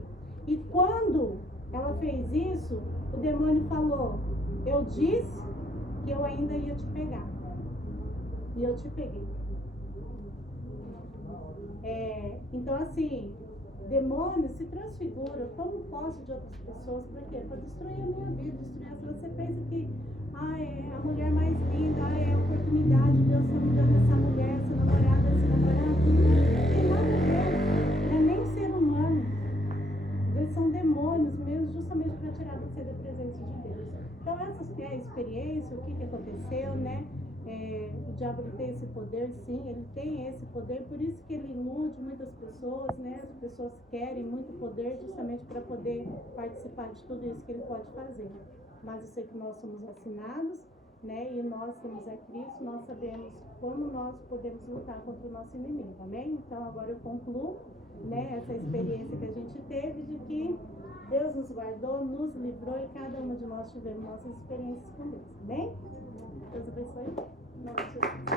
E quando ela fez isso, o demônio falou, eu disse que eu ainda ia te pegar. E eu te peguei. Então assim, demônio se transfigura, eu tomo posse de outras pessoas, para quê? Para destruir a minha vida, destruir a sua. Você pensa que é a mulher mais linda, é a oportunidade de Deus estar me dando essa mulher, essa namorada, esse namorado. Não tem nada a ver, não é nem ser humano. Eles são demônios mesmo, justamente para tirar você da presença de Deus. Então essa é a experiência, o que aconteceu, né? O diabo ele tem esse poder, sim, ele tem esse poder, por isso que ele ilude muitas pessoas, né? As pessoas querem muito poder justamente para poder participar de tudo isso que ele pode fazer. Mas eu sei que nós somos vacinados, né? E nós temos a Cristo, nós sabemos como nós podemos lutar contra o nosso inimigo, amém? Então agora eu concluo, né, essa experiência que a gente teve de que Deus nos guardou, nos livrou e cada uma de nós tivemos nossas experiências com Deus, amém? Deus abençoe. Em nome de Jesus.